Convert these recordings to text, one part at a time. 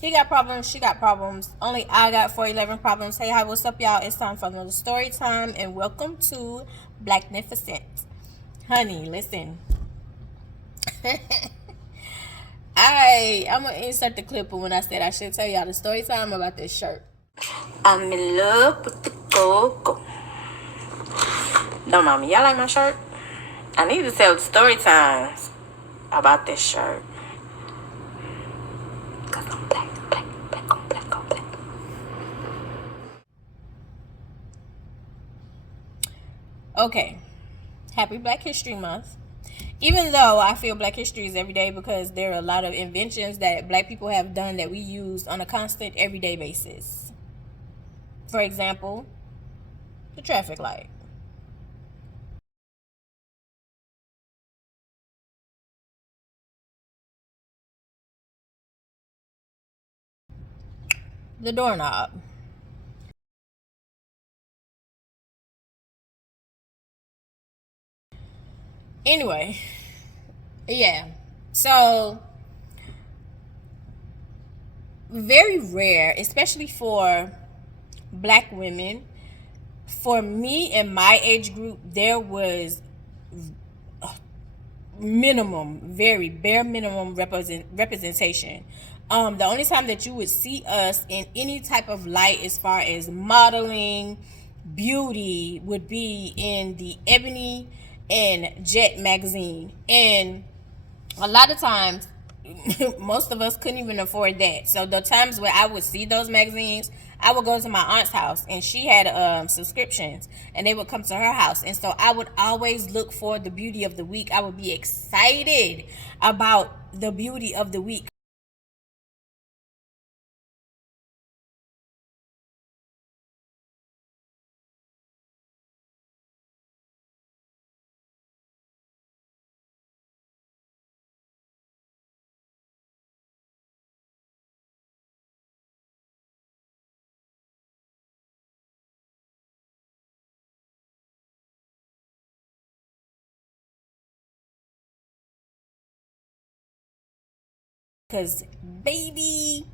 He got problems, she got problems. Only I got 411 problems. Hey, hi, what's up, y'all? It's time for another story time, and welcome to Blacknificent. Honey, listen. I'm gonna insert the clip of when I said I should tell y'all the story time about this shirt. I'm in love with the cocoa. No, mommy, y'all like my shirt? I need to tell the story times about this shirt. Cause I'm black on black on black. Okay. Happy Black History Month. Even though I feel Black history is every day because there are a lot of inventions that Black people have done that we use on a constant everyday basis. For example, the traffic light. The doorknob. Anyway, yeah. So, very rare, especially for Black women. For me and my age group, there was minimum, very bare minimum representation. The only time that you would see us in any type of light as far as modeling, beauty would be in the Ebony and Jet magazine. And a lot of times, most of us couldn't even afford that. So the times where I would see those magazines, I would go to my aunt's house and she had subscriptions and they would come to her house. And so I would always look for the beauty of the week. I would be excited about the beauty of the week. Because, baby,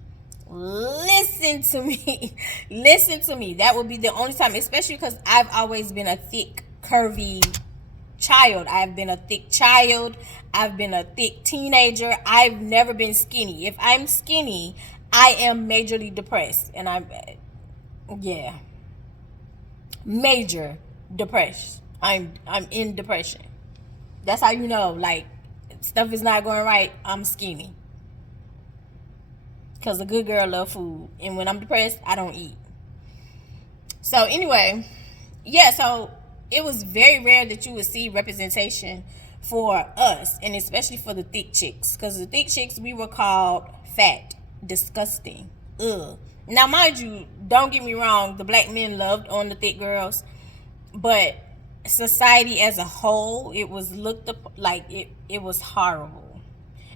listen to me. Listen to me. That would be the only time, especially because I've always been a thick, curvy child. I've been a thick child. I've been a thick teenager. I've never been skinny. If I'm skinny, I am majorly depressed. And yeah, major depressed. I'm in depression. That's how you know, like, stuff is not going right. I'm skinny. Because a good girl love food. And when I'm depressed, I don't eat. So anyway, yeah, so it was very rare that you would see representation for us. And especially for the thick chicks. Because the thick chicks, we were called fat, disgusting, ugh. Now, mind you, don't get me wrong, the Black men loved on the thick girls. But society as a whole, it was looked up like it was horrible.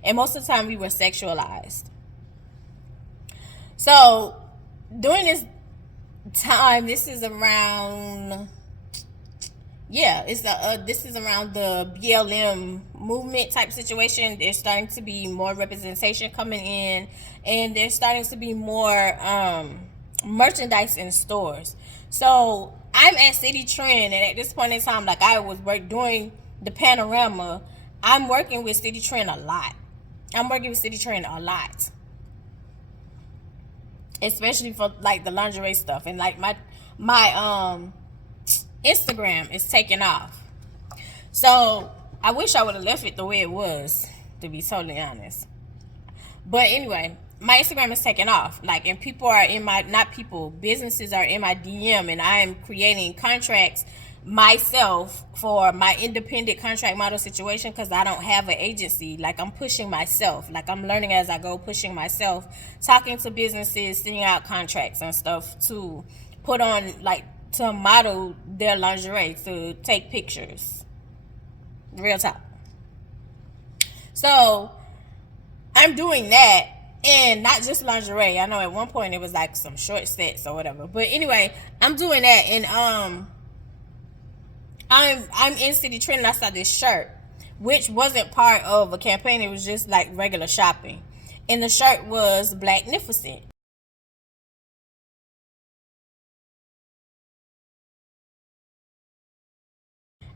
And most of the time, we were sexualized. So during this time, this is around, yeah, this is around the BLM movement type situation. There's starting to be more representation coming in, and there's starting to be more merchandise in stores. So I'm at City Trend, and at this point in time, like I was doing the panorama, I'm working with City Trend a lot. Especially for like the lingerie stuff, and like my Instagram is taking off. So I wish I would have left it the way it was, to be totally honest. But anyway, my Instagram is taking off. Like, and people are in my, not people, businesses are in my DM, and I am creating contracts myself for my independent contract model situation because I don't have an agency. Like, I'm pushing myself. Like, I'm learning as I go, pushing myself, talking to businesses, sending out contracts and stuff to put on, like, to model their lingerie, to take pictures. Real talk. So I'm doing that, and not just lingerie. I know at one point it was like some short sets or whatever. But anyway, I'm doing that, and I'm in City Trend, and I saw this shirt, which wasn't part of a campaign. It was just like regular shopping. and the shirt was Blacknificent.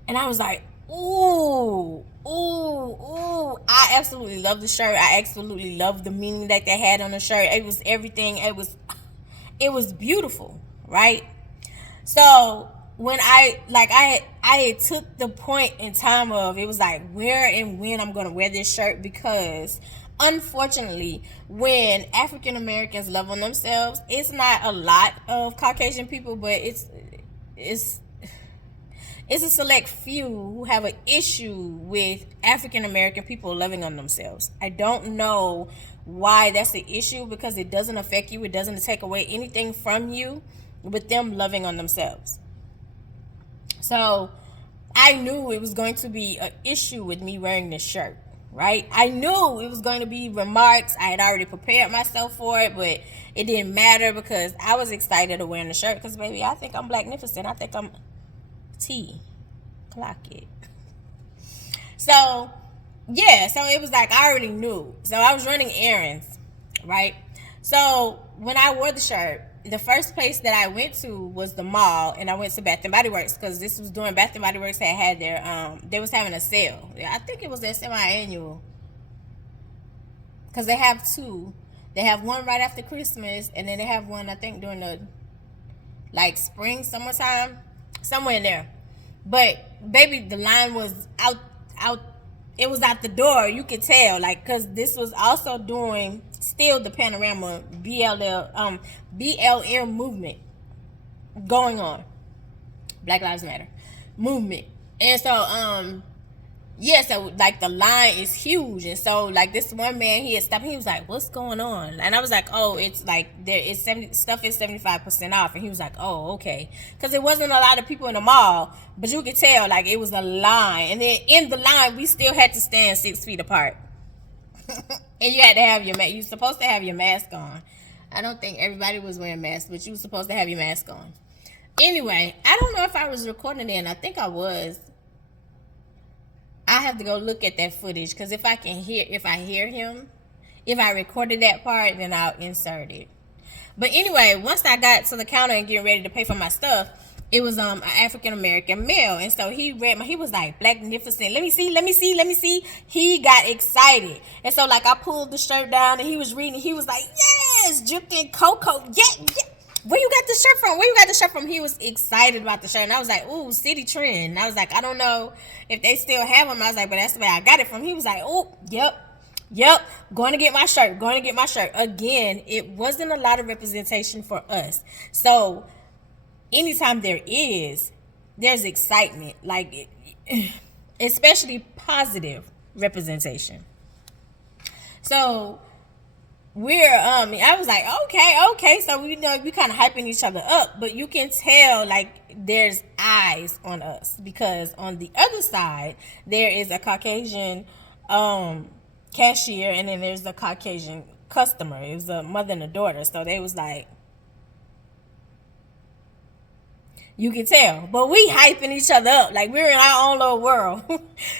And I was like, ooh, ooh, ooh. I absolutely love the shirt. I absolutely love the meaning that they had on the shirt. It was everything. It was beautiful, right? So when I had took the point in time of, it was like where and when I'm gonna wear this shirt, because unfortunately when African Americans love on themselves, it's not a lot of Caucasian people, but it's it's a select few who have an issue with African American people loving on themselves. I don't know why that's the issue, because it doesn't affect you. It doesn't take away anything from you with them loving on themselves. So I knew it was going to be an issue with me wearing this shirt, right? I knew it was going to be remarks. I had already prepared myself for it, but it didn't matter because I was excited of wearing the shirt because, baby, I think I'm Blacknificent. I think I'm T. Clock it. So, yeah, so it was like I already knew. So I was running errands, right? So when I wore the shirt, the first place that I went to was the mall, and I went to Bath and Body Works because this was during Bath and Body Works had their they was having a sale. I think it was their semi-annual, because they have two. They have one right after Christmas, and then they have one, I think, during the like spring, summertime, somewhere in there. But baby, the line was out. It was out the door. You could tell, like, cause this was also doing still the panorama BLM movement going on, Black Lives Matter movement, and so yeah, so like the line is huge, and so like this one man, he had stopped. He was like, "What's going on?" And I was like, "Oh, it's like there is 70 stuff is 75% off." And he was like, "Oh, okay," because it wasn't a lot of people in the mall, but you could tell like it was a line, and then in the line we still had to stand 6 feet apart, and you had to have your mask. You were supposed to have your mask on. I don't think everybody was wearing masks, but you were supposed to have your mask on. Anyway, I don't know if I was recording it. I think I was. I have to go look at that footage, because if I hear him, if I recorded that part, then I'll insert it. But anyway, once I got to the counter and getting ready to pay for my stuff, it was an African American male, and so he was like, "Blacknificent, let me see." He got excited, and so like I pulled the shirt down, and he was reading. He was like, "Yes, dripped in cocoa, yeah." Where you got the shirt from? Where you got the shirt from? He was excited about the shirt. And I was like, ooh, city trend. And I was like, I don't know if they still have them. I was like, but that's the way I got it from. He was like, oh, yep. Going to get my shirt. Again, it wasn't a lot of representation for us. So anytime there's excitement, like especially positive representation. So I was like, okay, so we kind of hyping each other up, but you can tell like there's eyes on us, because on the other side there is a Caucasian cashier, and then there's a Caucasian customer. It was a mother and a daughter, so they was like, you can tell, but we hyping each other up like we're in our own little world.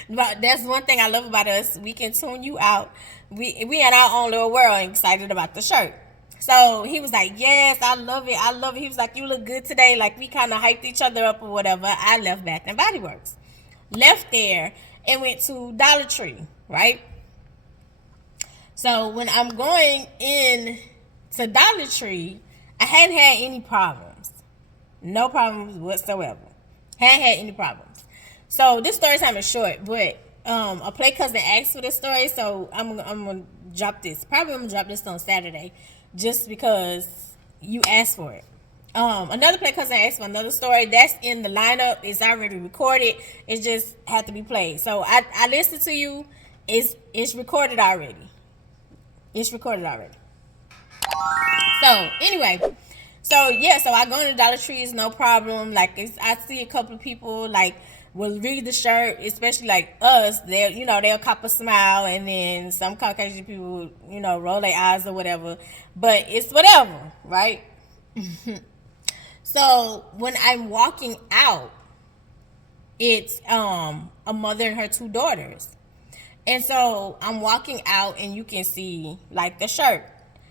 But that's one thing I love about us. We can tune you out. We in our own little world and excited about the shirt. So he was like, yes, I love it. He was like, you look good today. Like we kind of hyped each other up or whatever. I left Bath and Body Works. Left there and went to Dollar Tree, right? So when I'm going in to Dollar Tree, I hadn't had any problems. No problems whatsoever. Hadn't had any problems. So this story time is short, but a play cousin asked for this story, so I'm gonna drop this. Probably I'm gonna drop this on Saturday, just because you asked for it. Another play cousin asked for another story that's in the lineup. It's already recorded. It just had to be played. So I listened to you. It's recorded already. So anyway. So yeah, so I go into Dollar Tree, it's no problem. Like I see a couple of people like will read the shirt, especially like us. They'll cop a smile, and then some Caucasian people, roll their eyes or whatever. But it's whatever, right? So when I'm walking out, it's a mother and her two daughters, And so I'm walking out and you can see like the shirt.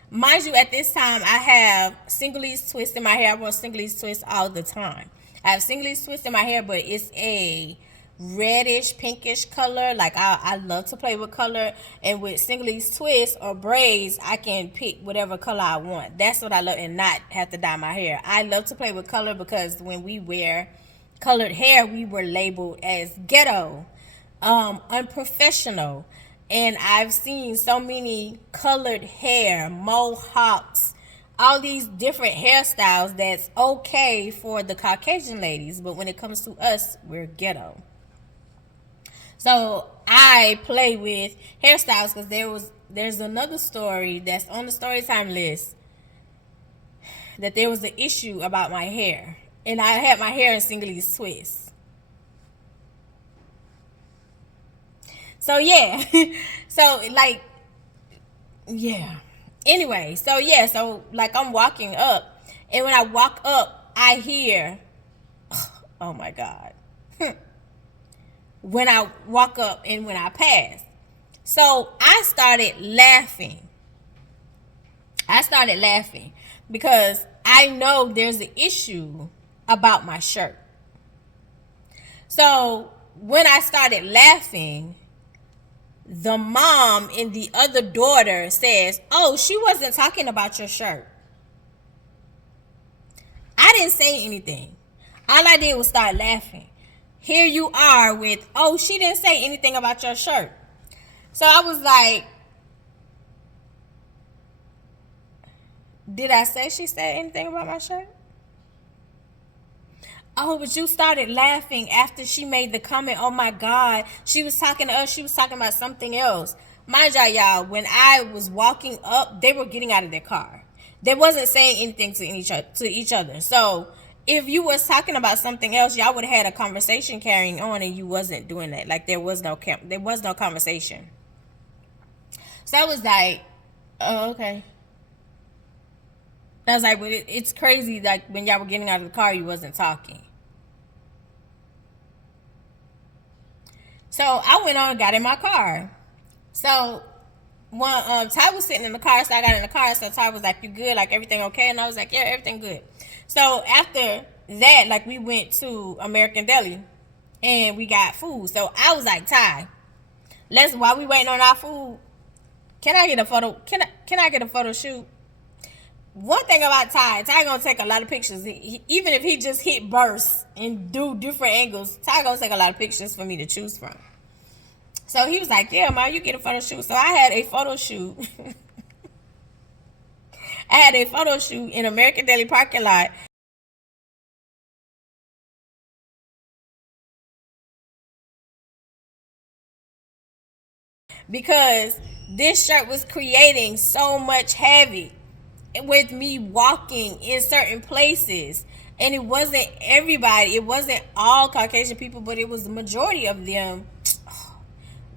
Mind you, at this time I have singlets twist in my hair. I want singlets twist all the time. I have singlets twist in my hair, but it's a reddish pinkish color. Like I love to play with color, and with singlets twist or braids I can pick whatever color I want. That's what I love, and not have to dye my hair. I love to play with color because when we wear colored hair we were labeled as ghetto, unprofessional. And I've seen so many colored hair, mohawks, all these different hairstyles that's okay for the Caucasian ladies, but when it comes to us, we're ghetto. So I play with hairstyles because there's another story that's on the Storytime list, that there was an issue about my hair, and I had my hair in singlets twist. So yeah, so like, yeah. Anyway, so yeah, so like I'm walking up, and when I walk up, I hear, oh my God, when I walk up and when I pass. So I started laughing. Because I know there's an issue about my shirt. So when I started laughing, the mom and the other daughter says, oh, she wasn't talking about your shirt. I didn't say anything. All I did was start laughing. Here you are with, oh, she didn't say anything about your shirt. So I was like, did I say she said anything about my shirt? Oh, but you started laughing after she made the comment. Oh my God, she was talking to us. She was talking about something else. Mind y'all, when I was walking up, they were getting out of their car. They wasn't saying anything to each other. So if you was talking about something else, y'all would have had a conversation carrying on, and you wasn't doing that. Like there was no conversation. So I was like, oh, okay. I was like, well, it's crazy. Like when y'all were getting out of the car, you wasn't talking. So I went on and got in my car. So when Ty was sitting in the car, so I got in the car. So Ty was like, you good? Like everything okay? And I was like, yeah, everything good. So after that, like we went to American Deli and we got food. So I was like, Ty, while we waiting on our food, can I get a photo? Can I get a photo shoot? One thing about Ty gonna take a lot of pictures. Even if he just hit bursts and do different angles, Ty gonna take a lot of pictures for me to choose from. So he was like, yeah, Ma, you get a photo shoot. So I had a photo shoot. I had a photo shoot in American Deli parking lot. Because this shirt was creating so much havoc with me walking in certain places. And it wasn't everybody. It wasn't all Caucasian people, but it was the majority of them.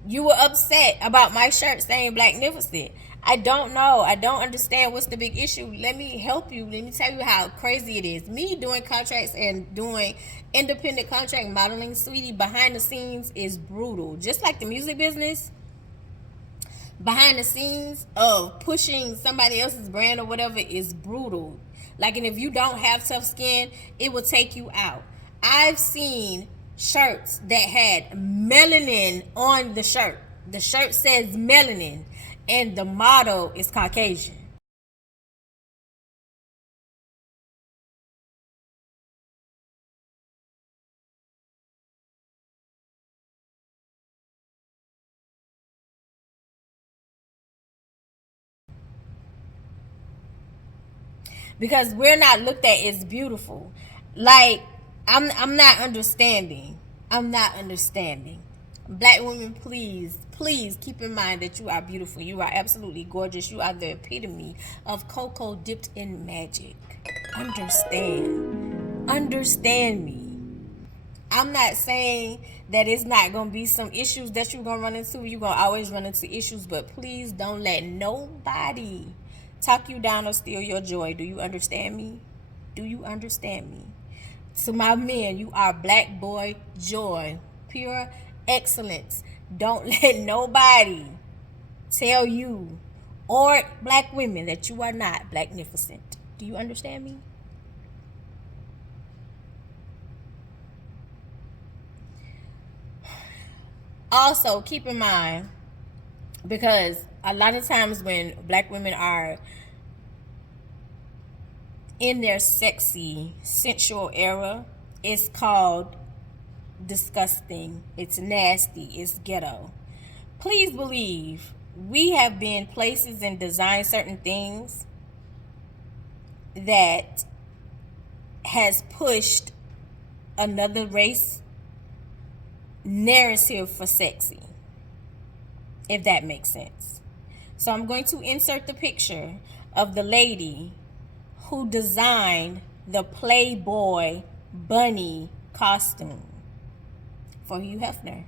You were upset about my shirt saying Blacknificent. I don't know. I don't understand what's the big issue. Let me help you. Let me tell you how crazy it is. Me doing contracts and doing independent contract modeling, sweetie, behind the scenes is brutal. Just like the music business, behind the scenes of pushing somebody else's brand or whatever is brutal. Like, and if you don't have tough skin, it will take you out. I've seen shirts that had melanin on the shirt. The shirt says melanin, and the model is Caucasian. Because we're not looked at as beautiful. Like, I'm not understanding. I'm not understanding. Black women, please keep in mind that you are beautiful. You are absolutely gorgeous. You are the epitome of cocoa dipped in magic. Understand me. I'm not saying that it's not going to be some issues that you're going to run into. You're going to always run into issues, but please don't let nobody talk you down or steal your joy. Do you understand me? Do you understand me? To my men, you are black boy joy, pure excellence, Don't let nobody tell you or black women that you are not blacknificent. Do you understand me? Also, keep in mind, because a lot of times when black women are in their sexy, sensual era, it's called disgusting, it's nasty, it's ghetto. Please believe we have been places and designed certain things that has pushed another race narrative for sexy, if that makes sense. So I'm going to insert the picture of the lady who designed the Playboy bunny costume for Hugh Hefner.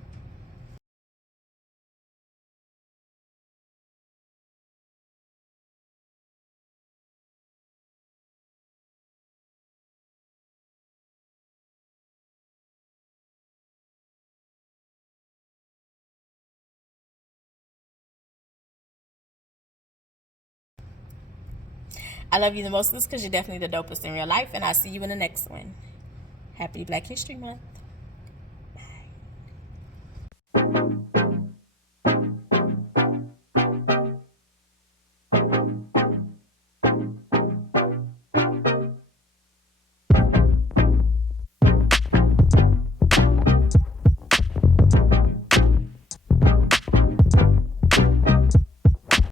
I love you the most because you're definitely the dopest in real life, and I'll see you in the next one. Happy Black History Month. Bye.